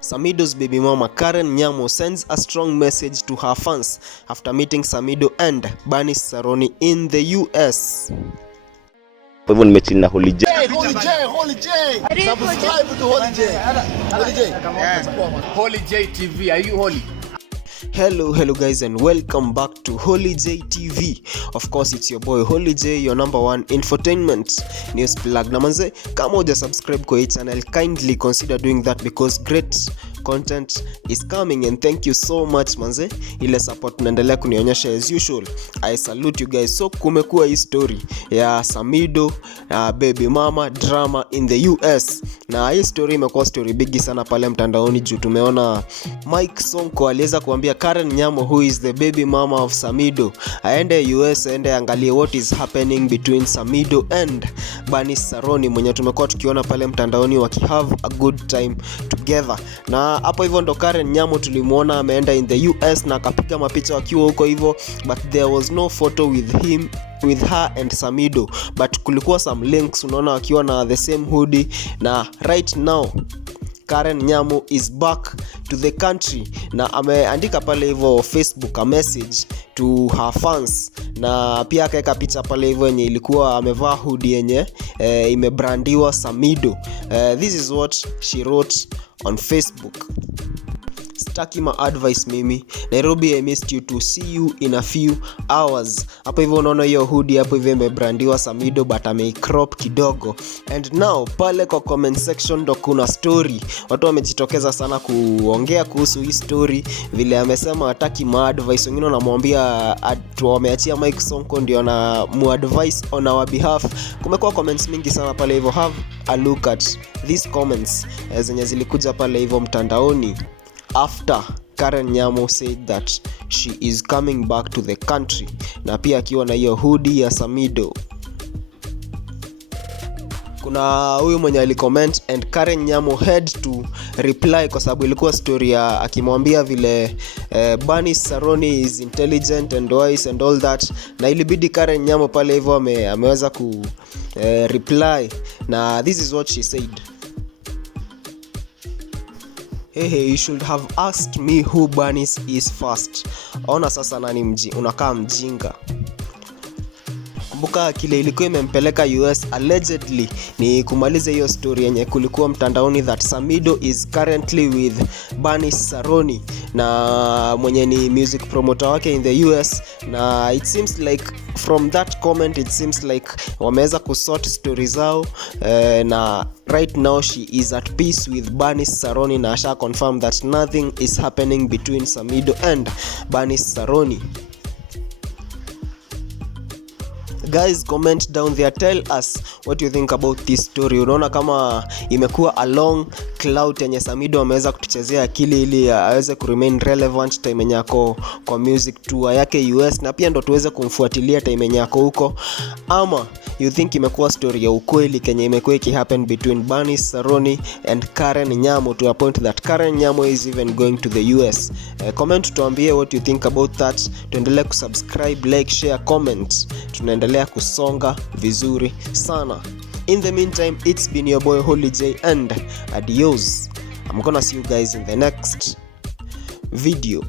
Samidoh's baby mama Karen Nyamu sends a strong message to her fans after meeting Samidoh and Bernice Saroni in the US. Kwa hivyo nimechill na Holy J. Subscribe to Holy J. Holy J TV. Are you holy? Hello guys, and welcome back to Holy J TV. Of course, it's your boy Holy J, your number one infotainment news plug. Na manze, kama huja subscribe kwa hii channel, kindly consider doing that because great content is coming, and thank you so much manze, ile support mnaendelea kunionyesha as usual. I salute you guys. So kumekuwa hii story ya Samidoh baby mama drama in the US, na hii story imekuwa story big sana pale mtandaoni juu tumeona Mike Sonko aliweza kuambia Karen Nyamu, who is the baby mama of Samidoh, aende US, aende angalie what is happening between Samidoh and Bernice Saroni, mwenye tumekuwa tukiona pale mtandaoni waki have a good time together. Na hapo hivyo ndo Karen Nyamu tulimuona ameenda in the US na akapiga mapicha wakiwa huko hivyo, but there was no photo with her and Samidoh, but kulikuwa some links unaona wakiwa na the same hoodie. Na right now Karen Nyamu is back to the country, na ameandika pale hivyo Facebook a message to her fans, na pia akaweka picha pale hivyo yenye ilikuwa amevaa hoodie yenye imebrandiwa Samidoh. This is what she wrote on Facebook. Staki ma advice mimi, Nairobi, I missed you, to see you in a few hours. Hapo hivyo unaona hiyo hoodie hapo hivyo imebrandiwa Samidoh but amecrop kidogo. And now pale kwa comment section ndo kuna story, watu wamejitokeza sana kuongea kuhusu hii story, vile amesema hataki ma advice. Wengine wanamwambia wameachia Mike Sonko ndio na mu advice on our behalf. Kumekuwa comments mingi sana pale hivyo. Have a look at these comments zenye zilikuja pale hivyo mtandaoni after Karen Nyamu said that she is coming back to the country, na pia akiwa na hiyo hoodie ya Samidoh. Kuna huyu mwenye alicomment and Karen Nyamu had to reply kwa sababu ilikuwa story ya akimwambia vile Bernice Saroni is intelligent and wise and all that, na ilibidi Karen Nyamu pale hivyo ameweza ku reply, na this is what she said. Hey, you should have asked me who Bernice is first. Ona sasa nani unakaa mjinga. Kumbuka kile ilikuwa imempeleka US allegedly ni kumaliza hiyo story yenye kulikuwa mtandaoni that Samidoh is currently with Bernice Saroni, na mwenye ni music promoter wake in the US, na it seems like from that comment it seems like wameweza kusort story zao, na right now she is at peace with Bernice Saroni, na asha confirm that nothing is happening between Samidoh and Bernice Saroni. Guys, comment down there, tell us what you think about this story. Unaona kama imekuwa a long cloud yenye Samidoh ameweza kutuchezea akili ili aweze ku remain relevant time yenye yako kwa music tour yake US, na pia ndo tuweze kumfuatilia time yenye yako huko, ama you think imekuwa story ya ukweli kenye imekuwa ikihappen between Bernice Saroni and Karen Nyamu to a point that Karen Nyamu is even going to the US? Comment tuambie what you think about that. Tuendelee kusubscribe, like, share, comment. Tunaendelea kusonga vizuri sana. In the meantime, it's been your boy Holy J, and adios. I'm gonna see you guys in the next video.